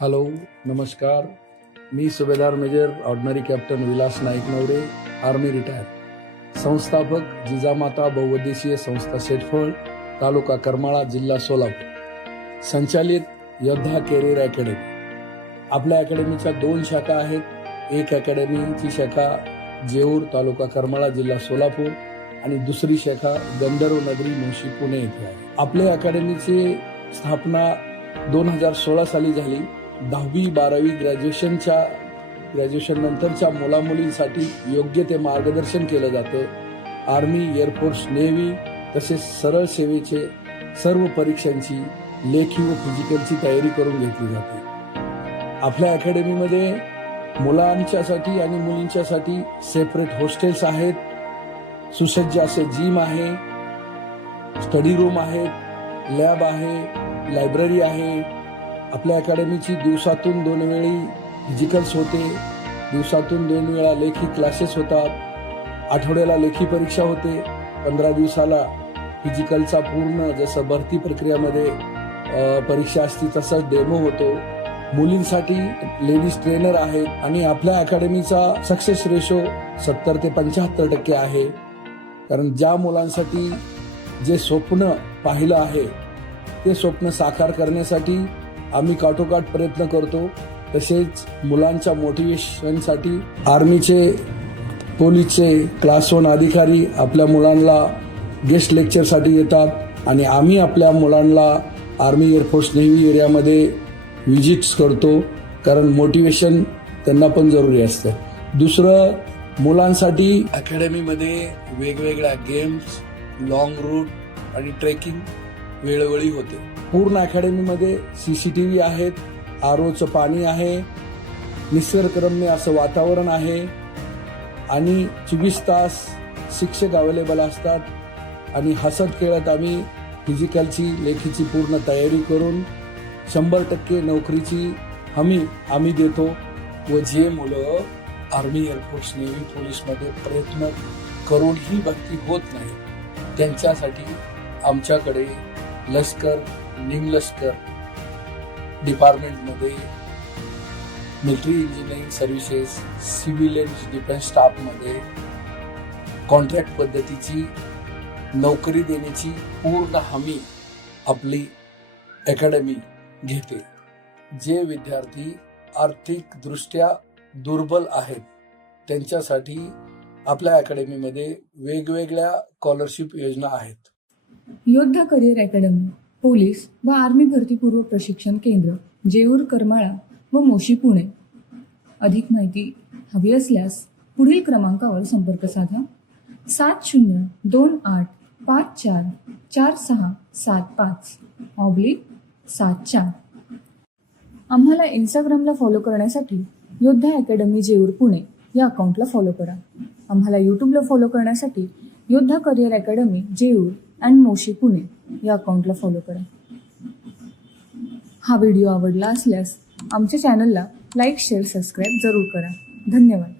Hello नमस्कार. मी सुभेदार major ordinary captain Vilas Naik Navare army retire संस्थापक जिजामाता बहुउद्देशीय संस्था शेटफळ तालुका करमाळा जिल्हा सोलापूर. संचालित योद्धा कॅरियर अकॅडमी आपल्या अकॅडमीच्या दोन शाखा आहेत. एक अकॅडमीची शाखा जेऊर तालुका करमाळा जिल्हा सोलापूर आणि दुसरी शाखा गंधर्व नगरी मुंशी पुणे येथे आहे. आपल्या अकॅडमीची स्थापना दोन हजार सोळा साली झाली. दहावी बारावी ग्रॅज्युएशनच्या ग्रॅज्युएशन नंतरच्या मुलामुलींसाठी योग्य ते मार्गदर्शन केलं जातं. आर्मी एअरफोर्स नेव्ही तसेच सरळ सेवेचे सर्व परीक्षांची लेखी व फिजिकलची तयारी करून घेतली जाते. आपल्या अकॅडमीमध्ये मुलांच्यासाठी आणि मुलींच्यासाठी सेपरेट हॉस्टेल्स आहेत. सुसज्ज असे जिम आहे. स्टडी रूम आहेत. लॅब आहे. लायब्ररी आहे. आपल्या अकॅडमीची दिवसातून दोन वेळी फिजिकल्स होते. दिवसातून दोन वेळा लेखी क्लासेस होतात. आठवड्याला लेखी परीक्षा होते. पंधरा दिवसाला फिजिकलचा पूर्ण जसं भरती प्रक्रियामध्ये परीक्षा असते तसंच डेमो होतो. मुलींसाठी लेडीज ट्रेनर आहेत आणि आपल्या अकॅडमीचा सक्सेस रेशो सत्तर ते पंच्याहत्तर टक्के आहे. कारण ज्या मुलांसाठी जे स्वप्न पाहिलं आहे ते स्वप्न साकार करण्यासाठी आम्ही काठोकाठ प्रयत्न करतो. तसेच मुलांच्या मोटिवेशनसाठी आर्मीचे पोलीसचे क्लास वन अधिकारी आपल्या मुलांना गेस्ट लेक्चरसाठी येतात. आणि आम्ही आपल्या मुलांना आर्मी एअरफोर्स नेव्ही एरियामध्ये विजिट्स करतो. कारण मोटिवेशन त्यांना पण जरुरी असतं. दुसरं मुलांसाठी अकॅडमीमध्ये वेगवेगळ्या गेम्स लॉंग रूट आणि ट्रेकिंग वेळोवेळी होते. पूर्ण अकॅडमीमध्ये सी सी टी व्ही आहेत आर ओचं पाणी आहे निसर्गरम्य असं वातावरण आहे आणि चोवीस तास शिक्षक अवेलेबल असतात आणि हसत खेळत आम्ही फिजिकलची लेखीची पूर्ण तयारी करून शंभर टक्के नोकरीची हमी आम्ही देतो व जे मुलं आर्मी एअरफोर्स नेव्ही पोलीसमध्ये प्रयत्न करूनही भक्ती होत नाही त्यांच्यासाठी आमच्याकडे लष्कर निमलष्कर डिपार्टमेंटमध्ये military engineering services civilian defence स्टाफमध्ये contract पद्धतीची नोकरी देण्याची पूर्ण हमी आपली अकॅडमी घेते. जे विद्यार्थी आर्थिकदृष्ट्या दुर्बल आहेत त्यांच्यासाठी आपल्या अकॅडमीमध्ये वेगवेगळ्या स्कॉलरशिप योजना आहेत. योद्धा करिअर अकॅडमी पोलीस व आर्मी भरतीपूर्व प्रशिक्षण केंद्र जेऊर करमाळा व मोशी पुणे. अधिक माहिती हवी असल्यास पुढील क्रमांकावर संपर्क साधा. सात शून्य दोन आठ पाच चार चार सहा सात पाच. ऑब्लिक सात चार. आम्हाला इंस्टाग्रामला फॉलो करण्यासाठी योद्धा अकॅडमी जेऊर पुणे या अकाउंटला फॉलो करा. आम्हाला यूट्यूबला फॉलो करण्यासाठी Yoddha career academy Jeur and Moshi Pune या अकाउंटला फॉलो करा. हा व्हिडिओ आवडला असल्यास आमच्या चॅनलला लाईक शेअर सबस्क्राईब जरूर करा. धन्यवाद.